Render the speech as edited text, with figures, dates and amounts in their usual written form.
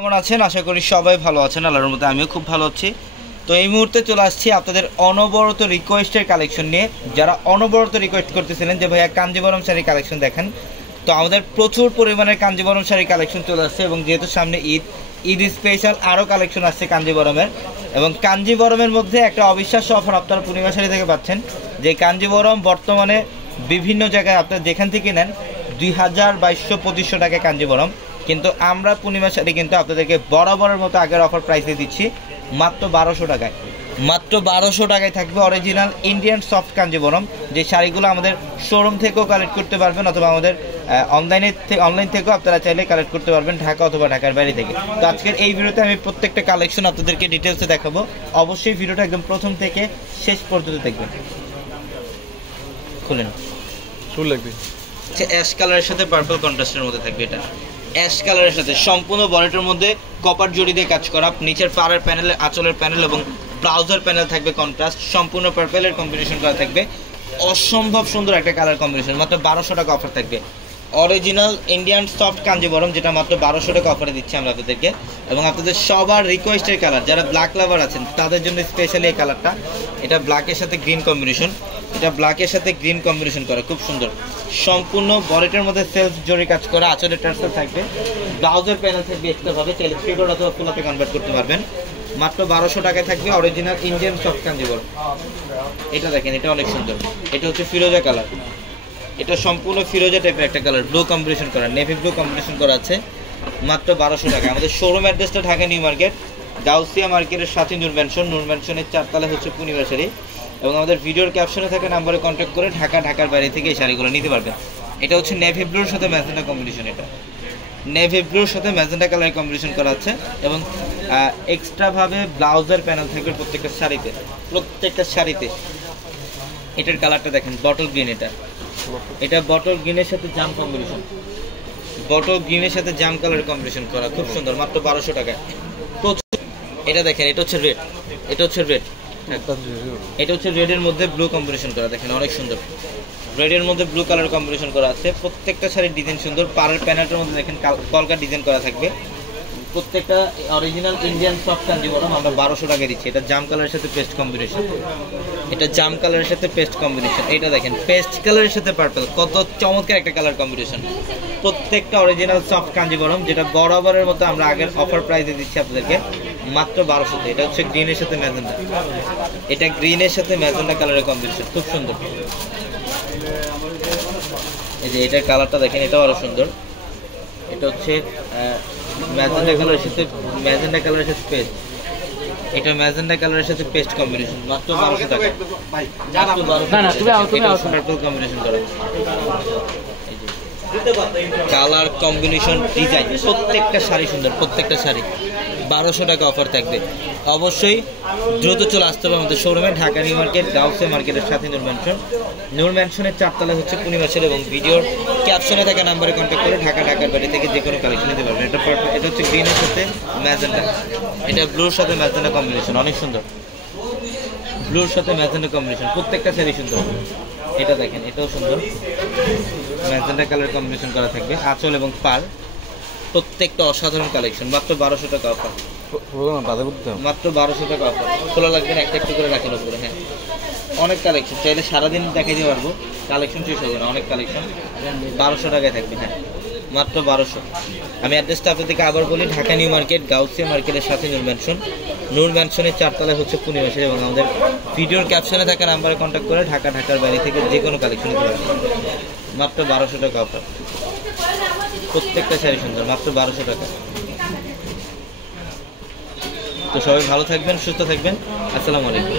কেমন আছেন? আশা করি সবাই ভালো আছেন। আল্লাহর মধ্যে আমিও খুব ভালো আছি। তো এই মুহূর্তে চলে আসছি আপনাদের অনবরত রিকোয়েস্টের কালেকশন নিয়ে। যারা অনবরত রিকোয়েস্ট করতেছিলেন যে ভাইয়া কাঞ্জিবরম শাড়ি কালেকশন দেখেন, তো আমাদের প্রচুর পরিমাণের কাঞ্জিবরম শাড়ি কালেকশন চলে আসছে এবং যেহেতু সামনে ঈদ স্পেশাল আরও কালেকশন আসছে কাঞ্জিবরমের। এবং কাঞ্জিবরমের মধ্যে একটা অবিশ্বাস্য অফার আপনারা পূর্ণিমা শাড়ি থেকে পাচ্ছেন, যে কাঞ্জিবরম বর্তমানে বিভিন্ন জায়গায় আপনারা যেখান থেকে নেন 2000, 2200, 2500 টাকায় কাঞ্জিবরম, কিন্তু আমরা পূর্ণিমা শাড়ি কিন্তু আপনাদেরকে বরাবরের মতো আগের অফার প্রাইসে দিচ্ছি মাত্র 1200 টাকায়। মাত্র 1200 টাকায় থাকবে অরিজিনাল ইন্ডিয়ান সফট কাঞ্জিবরম। যে শাড়িগুলো আমাদের শোরুম থেকেও কালেক্ট করতে পারবেন অথবা আমাদের অনলাইন থেকেও আপনারা চাইলে কালেক্ট করতে পারবেন, ঢাকা অথবা ঢাকার বাইরে থেকে। তো আজকের এই ভিডিওতে আমি প্রত্যেকটা কালেকশন আপনাদেরকে ডিটেলসে দেখাবো। অবশ্যই ভিডিওটা একদম প্রথম থেকে শেষ পর্যন্ত দেখবেন। খুলেন, শুরু লাগবে। অ্যাশ কালারের সাথে পার্পল কন্ট্রাস্টের মধ্যে থাকবে। এটা অ্যাশ কালারের সাথে সম্পূর্ণ বডিটার মধ্যে কপার জড়ি দিয়ে কাজ করা, নিচের পাড়ের প্যানেল, আঁচলের প্যানেল এবং ব্লাউজের প্যানেল থাকবে কন্ট্রাস্ট, সম্পূর্ণ পার্পেলের কম্বিনেশন করা থাকবে। অসম্ভব সুন্দর একটা কালার কম্বিনেশন। মাত্র 1200 টাকা অফার থাকবে। অরিজিনাল ইন্ডিয়ান সফট কাঞ্জিবরম, যেটা মাত্র 1200 টাকা অফারে দিচ্ছি আমরা আপনাদেরকে। এবং আপনাদের সবার রিকোয়েস্টের কালার, যারা ব্ল্যাক লাভার আছেন তাদের জন্য স্পেশালি এই কালারটা। এটা ব্ল্যাকের সাথে গ্রিন কম্বিনেশন, এটা ব্ল্যাকের সাথে গ্রিন কম্বিনেশন করা, খুব সুন্দর। সম্পূর্ণ বডিটার মধ্যে সেলফ জরি কাজ করা, আঁচলের টার্সেল থাকবে, ব্লাউজের প্যানেল থাকবে এক্সট্রাভাবে, চাইলে ফিগর অথবা ফুলাতে কনভার্ট করতে পারবেন। মাত্র 1200 টাকায় থাকবে অরিজিনাল ইন্ডিয়ান সফট কাঞ্জিবরম। এটা দেখেন, এটা অনেক সুন্দর। এটা হচ্ছে ফিরোজা কালার, এটা সম্পূর্ণ ফিরোজা টাইপের একটা কালার, ব্লু কম্বিনেশন করা, নেভি ব্লু কম্বিনেশন করা আছে। মাত্র 1200 টাকা। আমাদের শোরুম অ্যাড্রেসটা ঢাকা নিউ মার্কেট, গাউসিয়া মার্কেটের সাথে নূর ম্যানশনের 4 তলায় হচ্ছে পূর্ণিমা শাড়ি। এবং আমাদের ভিডিওর ক্যাপশনে থাকা নাম্বারে কন্ট্যাক্ট করে ঢাকার বাইরে থেকে এই শাড়িগুলো নিতে পারবেন। এটা হচ্ছে নেভি ব্লুর সাথে ম্যাজেন্টা কম্বিনেশন, এটা নেভি ব্লুর সাথে ম্যাজেন্টা কালার কম্বিনেশন করা আছে। এবং এক্সট্রাভাবে ব্লাউজের প্যানেল থাকবে প্রত্যেকটা শাড়িতে। এটার কালারটা দেখেন, বটল গ্রিন। এটা বটল গ্রিনের সাথে জাম কম্বিনেশন, বটল গ্রিনের সাথে জাম কালার কম্বিনেশন করা, খুব সুন্দর। মাত্র 1200 টাকায়। এটা দেখেন, এটা হচ্ছে রেড, এটা হচ্ছে রেডের মধ্যে ব্লু কম্বিনেশন করা, দেখেন অনেক সুন্দর। রেডের মধ্যে ব্লু কালার কম্বিনেশন করা আছে। প্রত্যেকটা শাড়ির ডিজাইন সুন্দর। পাড়ের প্যানেলটার মধ্যে দেখেন কলকা ডিজাইন করা থাকবে। প্রত্যেকটা অরিজিনাল ইন্ডিয়ান সফট কাঞ্জিবরম আমরা 1200 টাকায় দিচ্ছি। এটা জাম কালারের সাথে পেস্ট কম্বিনেশন, এটা জাম কালারের সাথে পেস্ট কম্বিনেশন। এটা দেখেন পেস্ট কালারের সাথে পার্পল, কত চমৎকার একটা কালার কম্বিনেশন। প্রত্যেকটা অরিজিনাল সফট কাঞ্জিবরম, যেটা বরাবরের মতো আমরা আগের অফার প্রাইসে দিচ্ছি আপনাদেরকে মাত্র 1200 তে। এটা হচ্ছে গ্রিনের সাথে ম্যাজেন্টা, এটা গ্রিনের সাথে ম্যাজেন্টা কালারের কম্বিনেশন, খুব সুন্দর। এই যে এটার কালারটা দেখেন, এটাও আরো সুন্দর। এটা হচ্ছে ম্যাজেন্টা কালারের সাথে পেস্ট, এটা ম্যাজেন্টা কালারের সাথে পেস্ট কম্বিনেশন, মাত্র 1200 টাকা। কম্বিনেশন করা কালার কম্বিনেশন ডিজাইন, প্রত্যেকটা শাড়ি সুন্দর, প্রত্যেকটা শাড়ি 1200 টাকা অফার থাকবে। অবশ্যই দ্রুত চলে আসতে হবে আমাদের শোরুমে, ঢাকা নিউ মার্কেট, গাউসিয়া মার্কেটের সাথে নূর ম্যানশনের 4 তলায় হচ্ছে পূর্ণিমা শাড়ি। এবং ভিডিওর ক্যাপশনে থাকা নাম্বারে কন্ট্যাক্ট করে ঢাকার বাড়ি থেকে যে কোনো কালেকশন নিতে পারবেন। এটা হচ্ছে গ্রিনের সাথে ম্যাজেন্টা, এটা ব্লুর সাথে ম্যাজেন্টা কম্বিনেশন, অনেক সুন্দর। ব্লুর সাথে ম্যাজেন্টা কম্বিনেশন, প্রত্যেকটা শাড়ি সুন্দর। এটা দেখেন, এটাও সুন্দর, ম্যাজেন্টা কালার কম্বিনেশন করা থাকবে, আঁচল এবং পাড়, প্রত্যেকটা অসাধারণ কালেকশন। মাত্র 1200 টাকা অফার, মাত্র 1200 টাকা অফার। খোলা লাগবে না, একটা করে রাখেন উপরে। হ্যাঁ, অনেক কালেকশন, চাইলে সারাদিন দেখাই দিতে পারবো, কালেকশন শেষ হবে না, অনেক কালেকশন। 1200 টাকায় থাকবে। হ্যাঁ, মাত্র 1200। আমি অ্যাড্রেসটা আপনাদেরকে আবার বলি, ঢাকা নিউ মার্কেট, গাউসিয়া মার্কেটের সাথে নূর ম্যানশনের 4 তলায় হচ্ছে পূর্ণিমা শাড়ি। এবং আমাদের ভিডিওর ক্যাপশনে থাকা নাম্বারে কন্ট্যাক্ট করে ঢাকার বাইরে থেকে যে কোনো কালেকশন নিতে পারবেন। মাত্র 1200 টাকা অফার, প্রত্যেকটা শাড়ি সুন্দর, মাত্র 1200 টাকা। তো সবাই ভালো থাকবেন, সুস্থ থাকবেন। আসসালামু আলাইকুম।